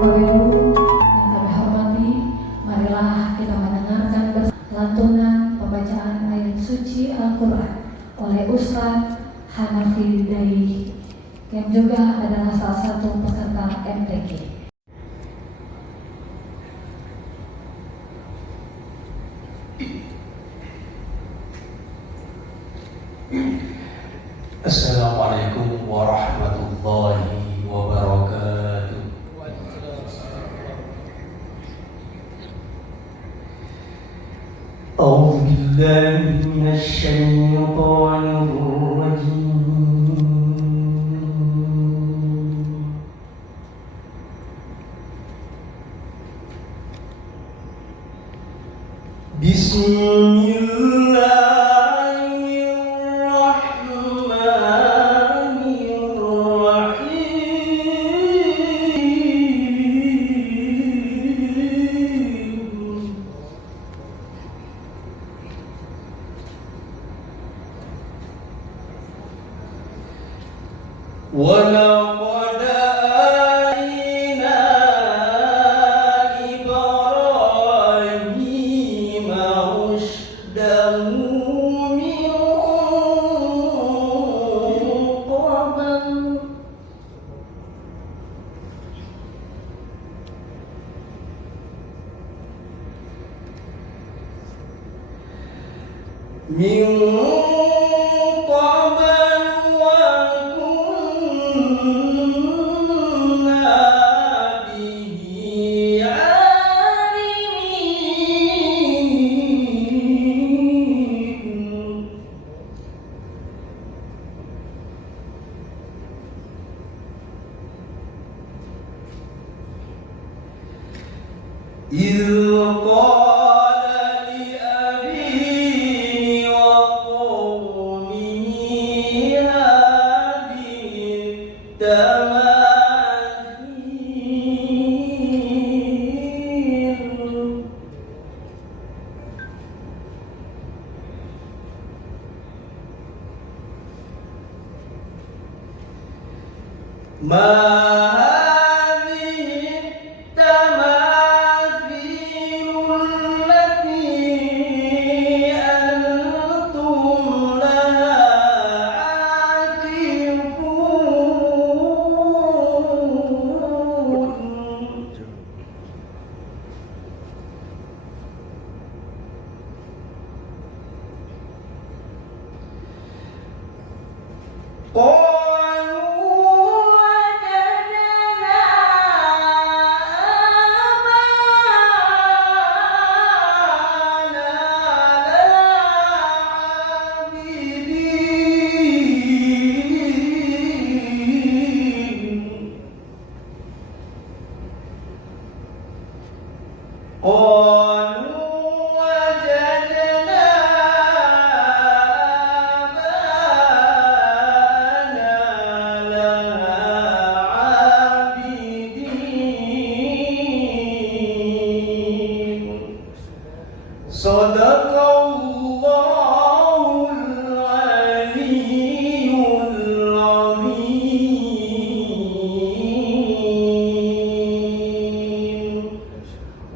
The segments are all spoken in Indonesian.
Bapak Ibu yang kami hormati, marilah kita mendengarkan lantunan pembacaan ayat suci Al-Quran oleh Ustaz Hanafi Dayi yang juga adalah salah satu peserta MTQ. Assalamualaikum warahmatullahi wabarakatuh. A'udzu billahi minasy syaithanir rajim. Bismillah. وَلَقَدْ آتَيْنَا إِبْرَاهِيمَ رُشْدَهُ مِنْ قبل وكنا به عالمين. إذ قال لأبيه وقومه هذه التماثيل ما Sadaqallahul Aliyyul Azim.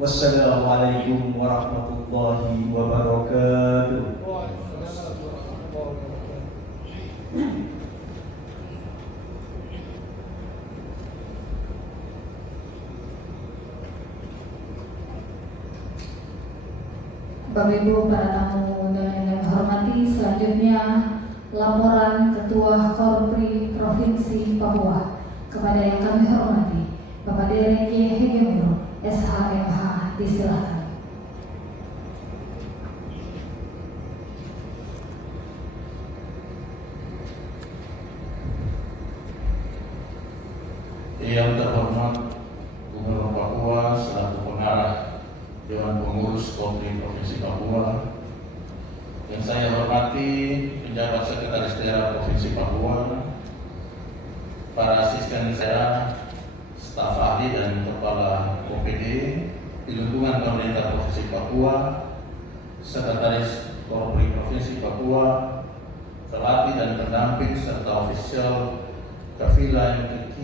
Wassalamualaikum warahmatullahi wabarakatuh. Bapak Ibu para tamu yang kami hormati, selanjutnya laporan Ketua Korpri Provinsi Papua kepada yang kami hormati Bapak Derek Y. Hegemuro, SHMH, disilakan. Yang terhormat Gubernur Papua selaku pengarah Dewan Pengurus Korpri Provinsi Papua, yang saya hormati penjabat Sekretaris Daerah Provinsi Papua, para asisten saya, staf ahli dan kepala OPD di lingkungan pemerintah Provinsi Papua, Sekretaris Korpri Provinsi Papua, pelatih dan pendamping serta ofisial Kafilah MTQ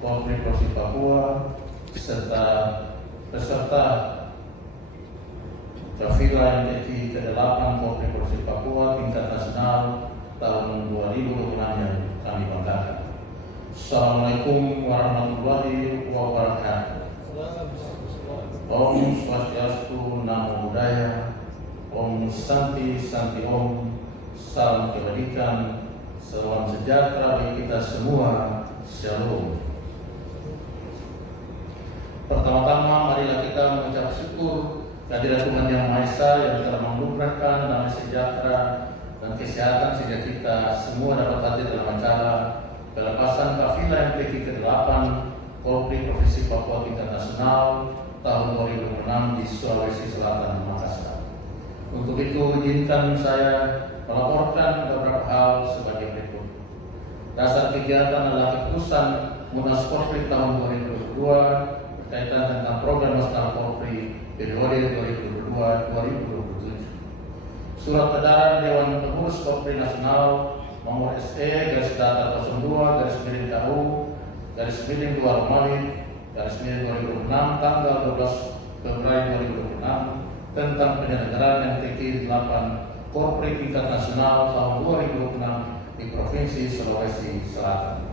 Korpri Provinsi Papua, serta peserta Kafilah MTQ ke-8 Kopri Provinsi Papua tingkat nasional tahun 2026 yang kami banggakan. Assalamualaikum warahmatullahi wabarakatuh. Om Swastiastu, Namo Buddhaya, Om Santi Santi Om, salam kebajikan, salam sejahtera bagi kita semua. Shalom. Pertama-tama marilah kita mengucap syukur kehadirat Tuhan Yang Maha Esa yang telah menganugerahkan damai sejahtera dan kesehatan sehingga kita semua dapat hadir dalam acara pelepasan Kafilah MTQ ke-8 Kopri Provinsi Papua tingkat nasional tahun 2006 di Sulawesi Selatan, Makassar. Untuk itu izinkan saya melaporkan beberapa hal sebagai berikut. Dasar kegiatan adalah keputusan Munas Kopri tahun 2022 berkaitan tentang program nasional Kopri periode 2022-2027. Surat edaran Dewan Pengurus Kopri Nasional nomor SE /KU/2 Romawi /2006 tanggal 12 Februari 2026 tentang penyelenggaraan MTQ 8 Kopri tingkat nasional tahun 2026 di Provinsi Sulawesi Selatan.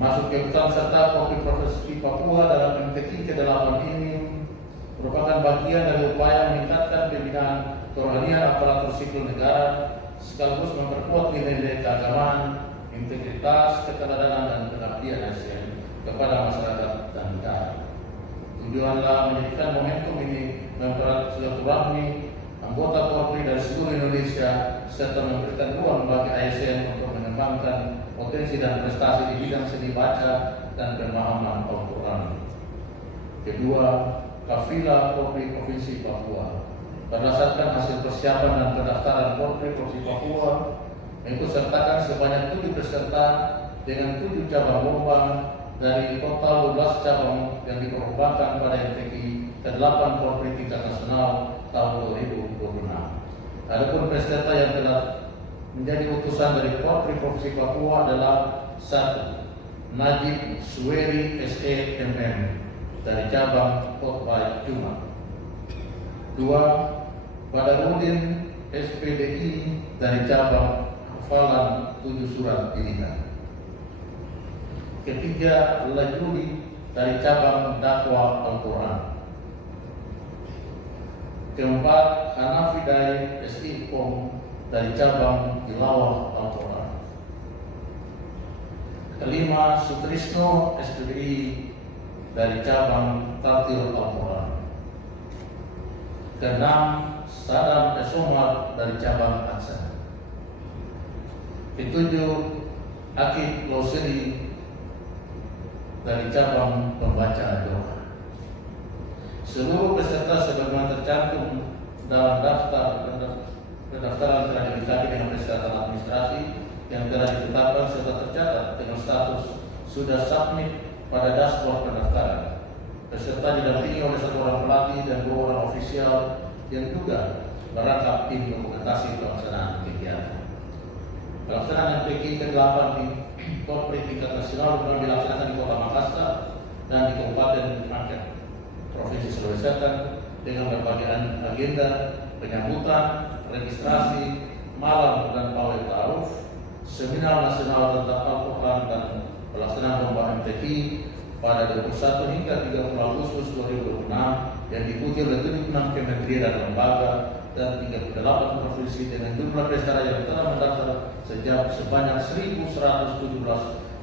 Masuk keputusan serta Kopri Provinsi Papua dalam MTQ ke-8 ini merupakan bagian dari upaya meningkatkan pembinaan kerohanian aparatur sipil negara sekaligus memperkuat nilai-nilai keagamaan, integritas, keteladanan dan pengabdian ASN kepada masyarakat dan negara. Tujuanlah menjadikan momentum ini mempererat silaturahmi anggota Kopri dari seluruh Indonesia serta memberikan ruang bagi ASN untuk mengembangkan potensi dan prestasi di bidang seni baca dan pemahaman Al-Quran. Kedua, Kafilah Kopri Provinsi Papua berdasarkan hasil persiapan dan pendaftaran Kopri Provinsi Papua mengikutsertakan sebanyak 7 peserta dengan 7 cabang lomba dari total 12 cabang yang diperlombakan pada MTQ ke-8 Kopri tingkat nasional tahun 2026. Adapun peserta yang telah menjadi utusan dari Kopri Provinsi Papua adalah 1. Najib Suweri SE/MM dari cabang Khotbah Jumat. 2. Badarudin SPDI dari cabang hafalan 7 surat Ilingan. Ketiga, Lajuli dari cabang dakwah Al-Quran. Keempat, Hanafi dari SI-Kom dari cabang tilawah Al-Quran. Kelima, Sutrisno SPDI dari cabang tartil Al-Quran. Keenam, Sadam Esomar dari cabang Aksa. Ketujuh, Akib Loseri dari cabang pembaca doa. Seluruh peserta sebagaimana tercantum dalam pendaftaran telah dilengkapi dengan persyaratan administrasi yang telah ditetapkan serta tercatat dengan status sudah submit pada dashboard pendaftaran. Peserta didampingi oleh 1 orang pelatih dan 2 orang ofisial yang juga merangkap tim dokumentasi pelaksanaan kegiatan. Pelaksanaan MTQ ke-8 di Kopri tingkat nasional pernah dilaksanakan di Kota Makassar dan di Kabupaten Aceh, Provinsi Sulawesi Selatan dengan berbagai agenda penyambutan, registrasi, malam dan pawai ta'aruf, seminar nasional tentang Al-Quran dan pelaksanaan lomba MTQ pada 21 hingga 30 Agustus 2026 yang diikuti oleh 76 kementerian dan lembaga dan 38 provinsi dengan jumlah peserta yang telah mendaftar sebanyak 1.117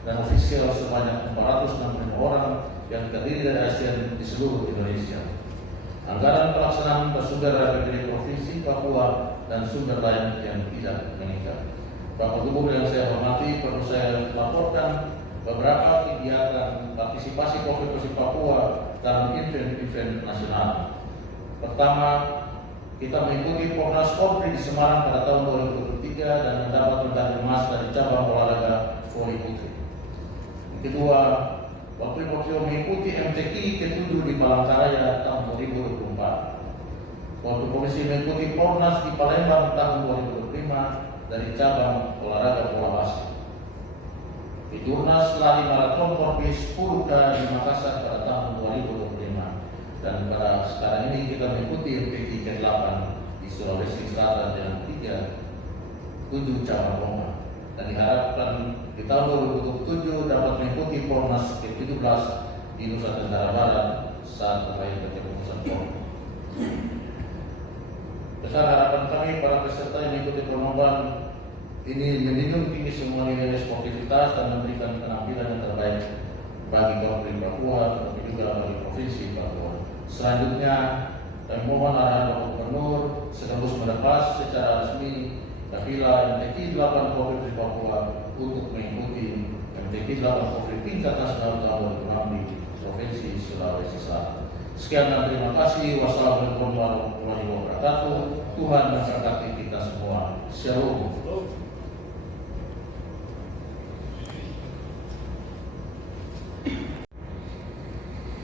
dan ofisial sebanyak 465 orang yang terdiri dari ASN di seluruh Indonesia. Anggaran pelaksanaan bersumber dari APBD Provinsi Papua dan sumber lain yang tidak mengikat. Bapak Gubernur yang saya hormati, perlu saya laporkan beberapa kegiatan partisipasi Kopri Provinsi Papua dalam event-event nasional. Pertama, kita mengikuti Pornas Kopri di Semarang pada tahun 2023 dan mendapat medali emas dari cabang olahraga voli putri. Kedua, Kopri Provinsi mengikuti MTQ ke-7 di Palangkaraya tahun 2024. Kopri Provinsi mengikuti Pornas di Palembang tahun 2025 dari cabang olahraga bola basket. Kejurnas lari maraton Korpi 10K di Makassar pada tahun 2025, dan pada sekarang ini kita mengikuti MTQ ke-8 di Sulawesi Selatan dengan 7 cabang lomba, dan diharapkan di tahun 2027 dapat mengikuti Pornas ke-17 di Nusa Tenggara Barat saat meraih keputusan PON. Besar harapan kami para peserta yang mengikuti perlombaan ini menjunjung tinggi semua nilai sportivitas dan memberikan penampilan yang terbaik bagi Korpri Papua, tetapi juga bagi Provinsi Papua. Selanjutnya, kami mohon arahan Bapak Gubernur sekaligus melepas secara resmi kafilah MTQ 8 Provinsi Papua untuk mengikuti MTQ 8 Provinsi tingkat nasional tahun 2006 di Provinsi Sulawesi Selatan. Sekian dan terima kasih. Wassalamualaikum warahmatullahi wabarakatuh. Tuhan memberkati kita semua. Shalom.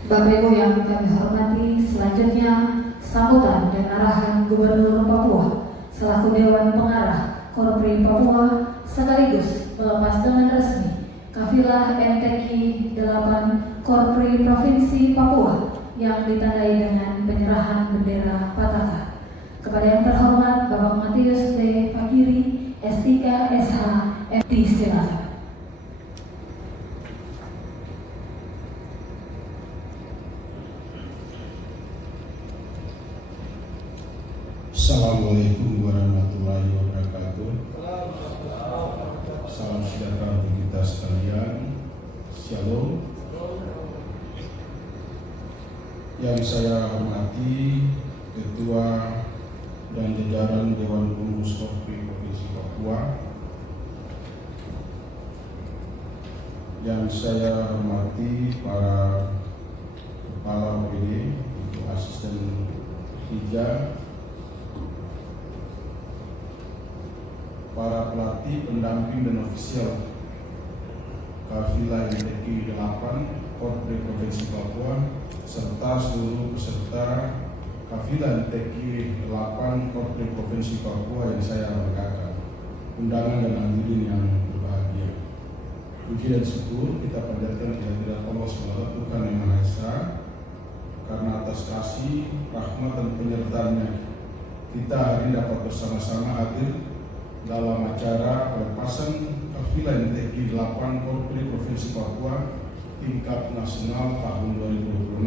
Bapak Ibu yang kami hormati, selanjutnya sambutan dan arahan Gubernur Papua selaku Dewan Pengarah Korpri Papua sekaligus melepas dengan resmi kafilah MTQ 8 Korpri Provinsi Papua yang ditandai dengan penyerahan bendera Pataka. Kepada yang terhormat Bapak Matius D. Fakiri, S3 SH, MT, silakan. Assalamualaikum warahmatullahi wabarakatuh. Salam sejahtera untuk kita sekalian. Shalom. Yang saya hormati Ketua dan jajaran Dewan Pengurus Korpri Provinsi Papua, yang saya hormati para kepala OPD, untuk asisten Hija, para pelatih, pendamping dan ofisial kafilah MTQ 8 Korpri Provinsi Papua, serta seluruh peserta kafilah MTQ 8 Korpri Provinsi Papua yang saya banggakan, undangan dan hadirin yang berbahagia. Puji dan syukur kita panjatkan kehadirat Allah SWT Tuhan Yang Maha Esa, karena atas kasih, rahmat dan penyertaannya kita hari ini dapat bersama-sama hadir dalam acara pelepasan kafilah MTQ 8 Korpri Provinsi Papua tingkat nasional tahun 2026.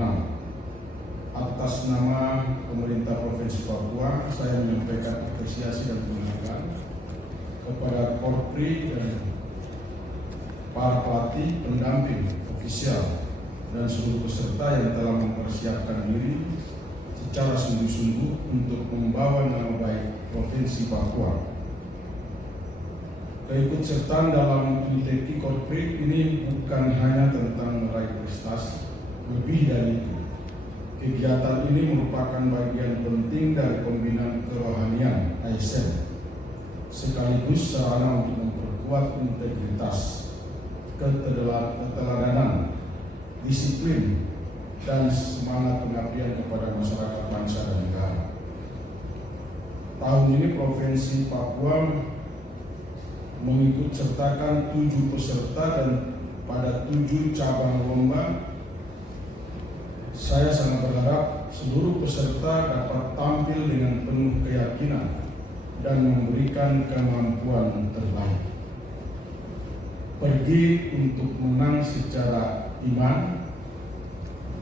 Atas nama pemerintah Provinsi Papua, saya menyampaikan apresiasi dan penghargaan kepada Korpri dan para pelatih, pendamping, ofisial, dan seluruh peserta yang telah mempersiapkan diri secara sungguh-sungguh untuk membawa nama baik Provinsi Papua. Keikutsertaan dalam MTQ Korpri ini bukan hanya tentang meraih prestasi, lebih dari itu. Kegiatan ini merupakan bagian penting dari pembinaan kerohanian ASN, sekaligus sarana untuk memperkuat integritas, keteladanan, disiplin, dan semangat pengabdian kepada masyarakat bangsa dan negara. Tahun ini Provinsi Papua mengikut sertakan 7 peserta dan pada 7 cabang lomba. Saya sangat berharap seluruh peserta dapat tampil dengan penuh keyakinan dan memberikan kemampuan terbaik. Pergi untuk menang secara iman,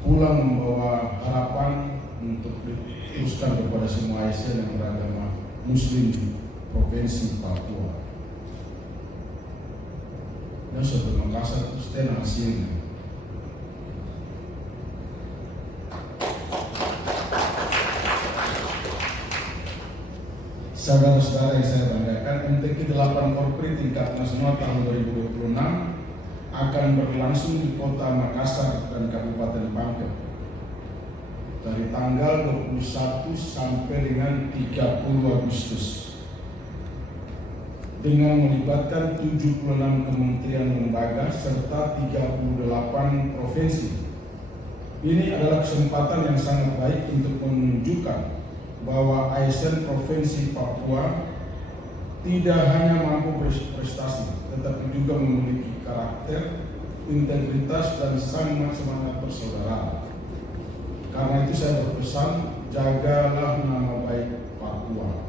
pulang membawa harapan untuk diteruskan kepada semua ASN yang beragama Muslim di Provinsi Papua. Nusa Tenggara Barat Stena Hasilnya. Saudara-saudara yang saya banggakan, MTQ 8 Korpri tingkat nasional tahun 2026 akan berlangsung di Kota Makassar dan Kabupaten Pangkep dari tanggal 21 sampai dengan 30 Agustus. Dengan melibatkan 76 kementerian lembaga serta 38 provinsi. Ini adalah kesempatan yang sangat baik untuk menunjukkan bahwa ASN Provinsi Papua tidak hanya mampu berprestasi, tetapi juga memiliki karakter, integritas, dan sangat semangat persaudaraan. Karena itu saya berpesan, jagalah nama baik Papua.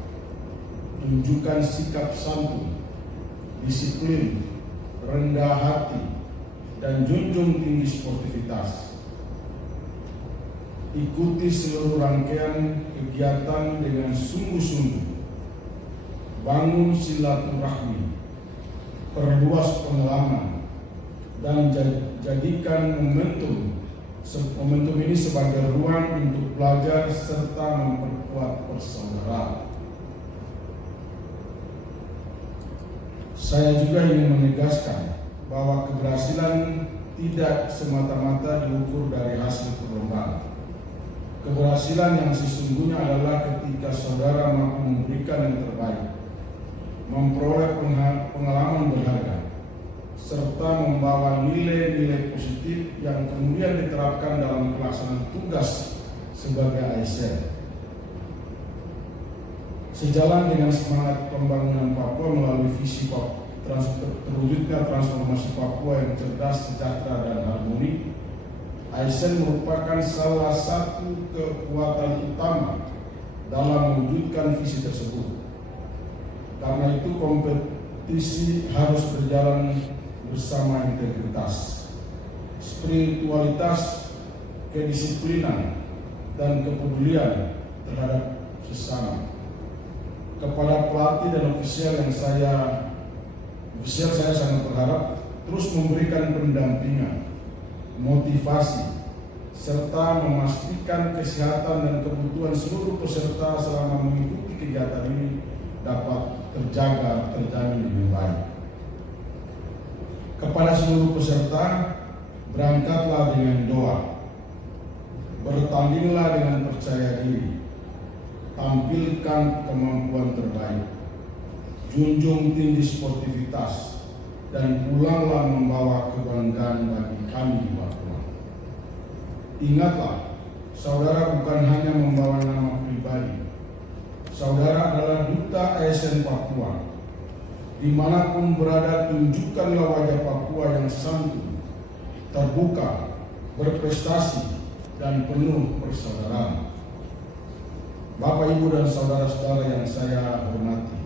Tunjukkan sikap santun, disiplin, rendah hati, dan junjung tinggi sportivitas. Ikuti seluruh rangkaian kegiatan dengan sungguh-sungguh. Bangun silaturahmi, perluas pengalaman, dan jadikan momentum ini sebagai ruang untuk belajar serta memperkuat persaudaraan. Saya juga ingin menegaskan bahwa keberhasilan tidak semata-mata diukur dari hasil perlombaan. Keberhasilan yang sesungguhnya adalah ketika saudara mampu memberikan yang terbaik, memperoleh pengalaman berharga, serta membawa nilai-nilai positif yang kemudian diterapkan dalam pelaksanaan tugas sebagai ASN. Sejalan dengan semangat pembangunan Papua melalui visi terwujudnya transformasi Papua yang cerdas, sejahtera, dan harmoni, ASN merupakan salah satu kekuatan utama dalam mewujudkan visi tersebut. Karena itu kompetisi harus berjalan bersama integritas, spiritualitas, kedisiplinan, dan kepedulian terhadap sesama. Kepada pelatih dan ofisial saya sangat berharap terus memberikan pendampingan, motivasi, serta memastikan kesehatan dan kebutuhan seluruh peserta selama mengikuti kegiatan ini dapat terjamin dengan baik. Kepada seluruh peserta, berangkatlah dengan doa, bertandinglah dengan percaya diri, tampilkan kemampuan terbaik, junjung tinggi sportivitas, dan pulanglah membawa kebanggaan bagi kami di Papua. Ingatlah, saudara bukan hanya membawa nama pribadi, saudara adalah duta ASN Papua. Dimanapun berada, tunjukkanlah wajah Papua yang santun, terbuka, berprestasi, dan penuh persaudaraan. Bapak, Ibu, dan saudara-saudara yang saya hormati,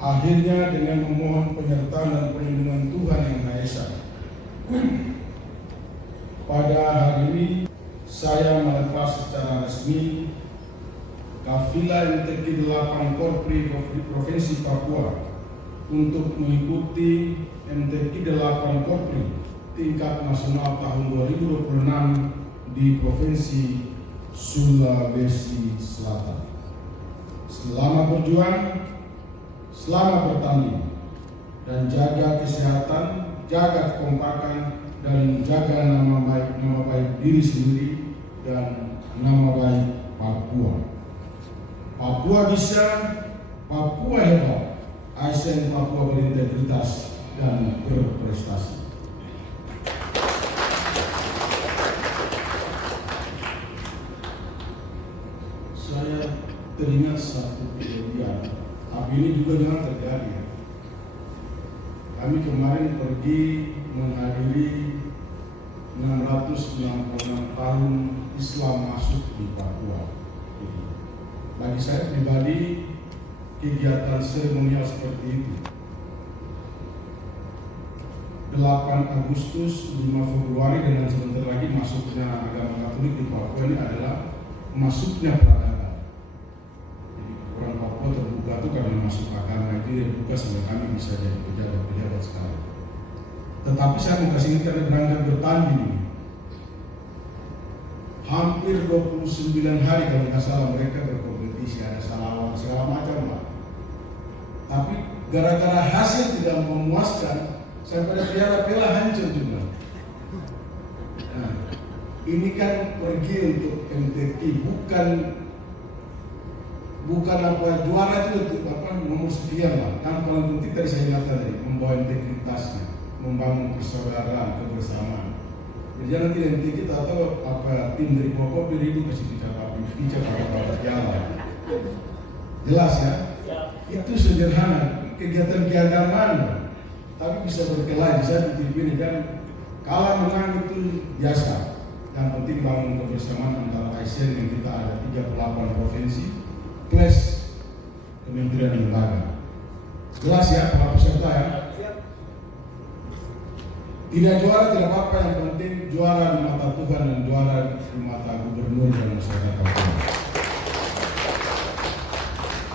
akhirnya dengan memohon penyertaan dan perlindungan Tuhan Yang Maha Esa, pada hari ini saya melepas secara resmi Kafilah MTQ 8 Korpri Provinsi Papua untuk mengikuti MTQ 8 Korpri tingkat nasional tahun 2026 di Provinsi Sulawesi Selatan. Selamat berjuang, selamat bertanding, dan jaga kesehatan, jaga kekompakan, dan jaga nama baik diri sendiri dan nama baik Papua. Papua bisa, Papua hebat, ASN Papua berintegritas dan berprestasi. Saya teringat satu kejadian, tapi ini juga jangan terjadi. Kami kemarin pergi menghadiri 666 tahun Islam masuk di Papua. Bagi saya pribadi, kegiatan seremonial seperti itu 8 Agustus, 5 Februari, dan sebentar lagi masuknya agama Katolik di Papua ini adalah masuknya peradaban. Jadi orang Papua terbuka itu karena masuk agama itu terbuka sampai kami bisa jadi pejabat-pejabat sekarang. Tetapi saya mau kasih ingat, karena berangkat bertanding hampir 29 hari kalau nggak salah mereka berkompetisi, ada salawat segala macam lah. Tapi gara-gara hasil tidak memuaskan, saya pada piala hancur juga. Nah, ini kan pergi untuk MTQ, bukan apa juara itu untuk apa nomor sekian lah. Yang paling penting tadi saya ingatkan tadi, membawa integritasnya, membangun persaudaraan, kebersamaan. Jadi jangan tidak nanti kita atau apa tim dari Pokok beribu kasih bicara apa jalan. Jelas ya? Itu sederhana kegiatan keagamaan, tapi bisa berkelahi. Saya di TV ini kan kalah menang itu biasa. Yang penting bangun kebersamaan antara ASN yang kita ada 38 provinsi plus kementerian lembaga. Jelas ya para peserta ya? Tidak juara tidak apa-apa, yang penting juara di mata Tuhan dan juara di mata gubernur dan masyarakat Papua.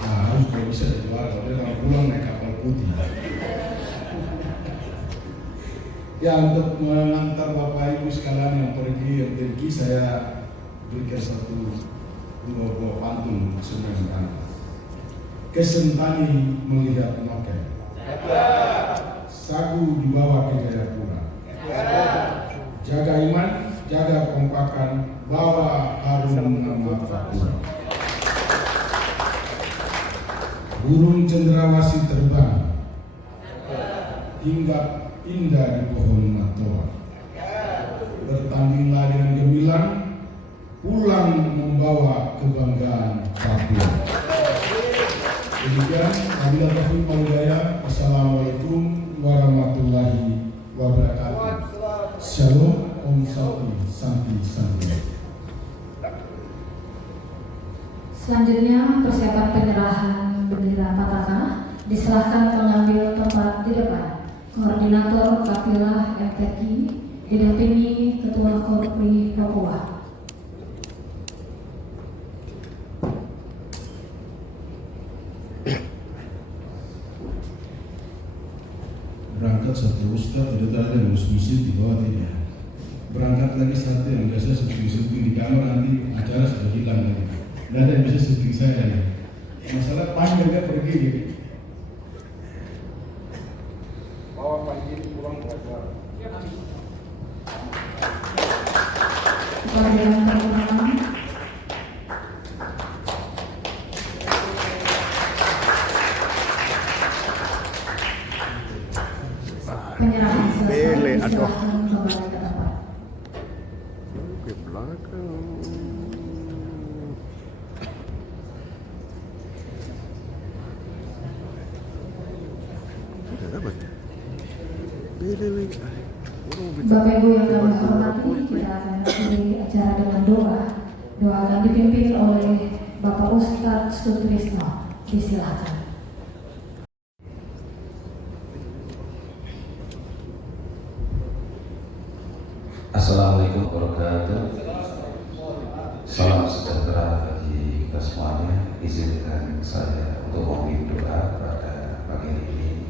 Nah harus kalau bisa juara, kalau pulang naik kapal putih. Ya, untuk mengantar Bapak Ibu sekalian yang pergi saya berikan dua buah pantun sebenarnya. Kesentani melihat noken, sagu dibawa ke Jayapura. Jaga iman, jaga kompakan, bawa harum nama Papua. Burung cendrawasih terbang, hingga indah di pohon matoa. Bertandinglah dengan gemilang, pulang membawa kebanggaan Papua. Demikian, wabillahi taufiq wal hidayah. Assalamualaikum warahmatullahi wabarakatuh. Shalom, Om Santi Santi. Selanjutnya persiapan penyerahan bendera Pataka diserahkan mengambil tempat di depan. Koordinator Kafilah MTQ didampingi Ketua Korpri Papua. Berangkat satu ustaz, tidak ada yang musik di bawah tidak. Berangkat lagi satu yang biasa syuting di kamar, nanti acara sudah hilang lagi. Tidak ada yang bisa syuting saya lagi. Masalah panjang dia pergi gitu. Bawa panjang pulang ke acara. Pemilihan pertama. Penyerahan selesai, silakan kembali ke tempat. Ke belakang. Bapak Ibu yang kami hormati, kita akan akhiri acara dengan doa. Doa akan dipimpin oleh Bapak Ustadz Sutrisno. Disilakan. Assalamualaikum warahmatullahi wabarakatuh. Salam sejahtera bagi kita semuanya. Izinkan saya untuk memimpin doa pada pagi ini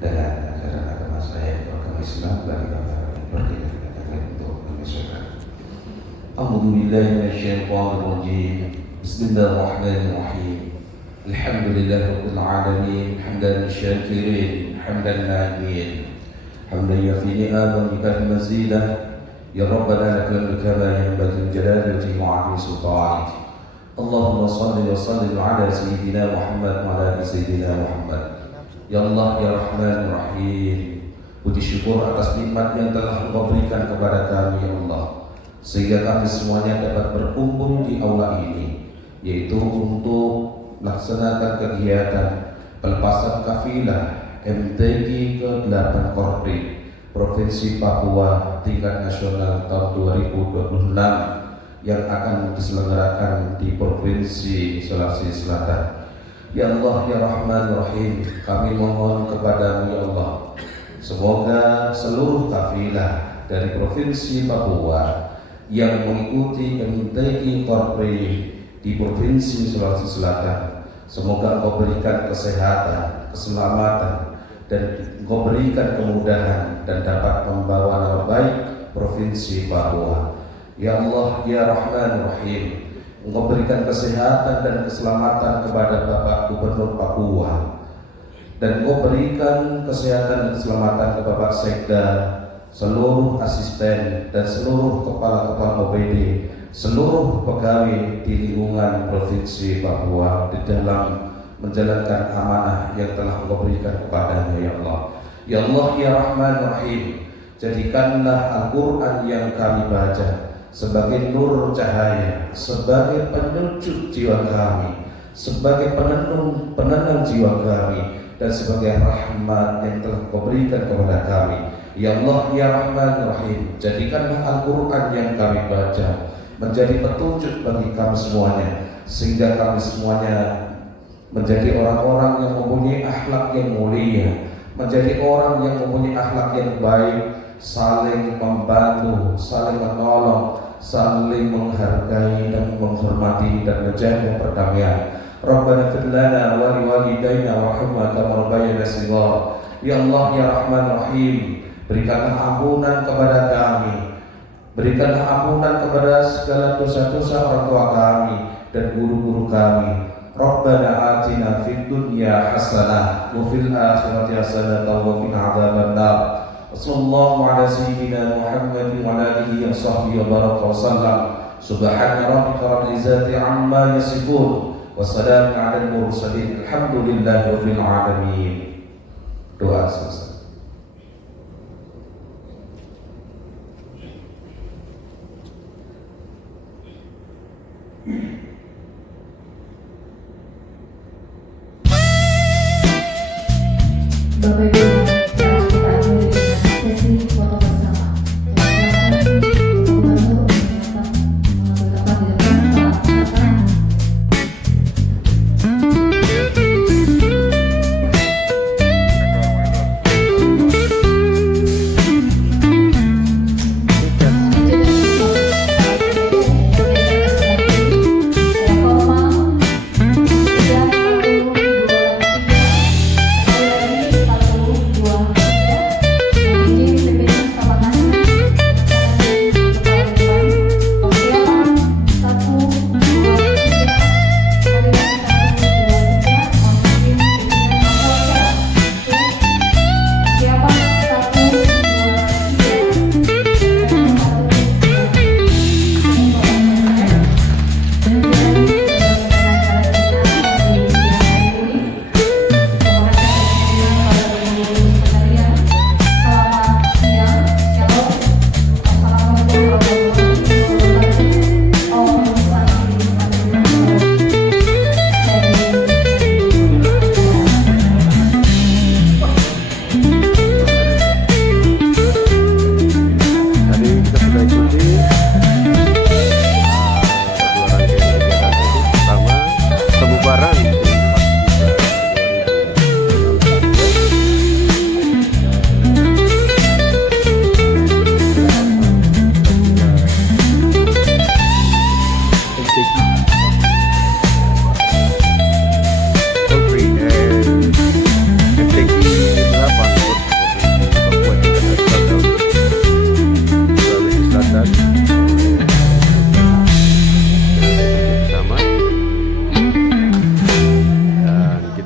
dengan ajaran agama saya, agama Islam, bagi Bapak yang berkenan untuk menyesuaikan. A'udzubillahi minasyaitonirrajim. Bismillahirrahmanirrahim. Alhamdulillahirabbil alamin, hamdan syakirin, hamdan na'imin. حمدا يفي نعما بكاف مزيدا يا ربنا لك الملك كما ينبغي الجلال وجه وعظيم سلطانك اللهم صل وسلم على سيدنا محمد وعلى ال سيدنا محمد ya Allah ya Rahman ya Rahim. Puji syukur atas nikmat yang telah Engkau berikan kepada kami ya Allah, sehingga kami semuanya dapat berkumpul di aula ini, yaitu untuk melaksanakan kegiatan pelepasan kafilah MTQ ke-8 Korpri Provinsi Papua tingkat nasional tahun 2026 yang akan diselenggarakan di Provinsi Sulawesi Selatan. Ya Allah ya Rahman ya Rahim, kami mohon kepadamu ya Allah, semoga seluruh kafilah dari Provinsi Papua yang mengikuti MTQ Korpri di Provinsi Sulawesi Selatan, semoga Engkau berikan kesehatan, keselamatan, dan Engkau berikan kemudahan dan dapat membawa nama baik Provinsi Papua. Ya Allah ya Rahman Rahim, Engkau berikan kesehatan dan keselamatan kepada Bapak Gubernur Papua, dan Engkau berikan kesehatan dan keselamatan kepada Bapak Sekda, seluruh asisten dan seluruh kepala-kepala OPD, seluruh pegawai di lingkungan Provinsi Papua di dalam menjalankan amanah yang telah Engkau berikan kepadanya ya Allah. Ya Allah ya Rahman Rahim, Jadikanlah Al-Quran yang kami baca sebagai nur cahaya, sebagai penyucut jiwa kami, sebagai penenang jiwa kami, dan sebagai rahmat yang telah Kau berikan kepada kami. Ya Allah, Ya Rahman Rahim, jadikanlah Al-Quran yang kami baca menjadi petunjuk bagi kami semuanya, sehingga kami semuanya menjadi orang-orang yang mempunyai akhlak yang mulia, menjadi orang yang mempunyai akhlak yang baik, saling membantu, saling menolong, saling menghargai dan menghormati dan menjaga perdamaian. Rabbana fir lana wa liwalidayna warhamna kama rabbayana shighara. Ya Allah, Ya Rahman Rahim, berikanlah ampunan kepada kami, berikanlah ampunan kepada segala dosa-dosa orang tua kami dan guru-guru kami. Rabbana atina fid dunya hasanah wa fil akhirati hasanah wa qina adzabannar. Sallallahu ala sayyidina Muhammad wa ala alihi wa sahbihi wa baraka wa sallam. Subhana rabbika rabbil izzati amma yasifun wa salamun ala al-mursalin. Alhamdulillahi rabbil alamin. Doa selesai. Bapak Ibu, telah kita akhiri dengan sesi foto bersama.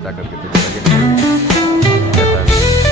Silakan untuk membantu mengambil tempat di depan para peserta.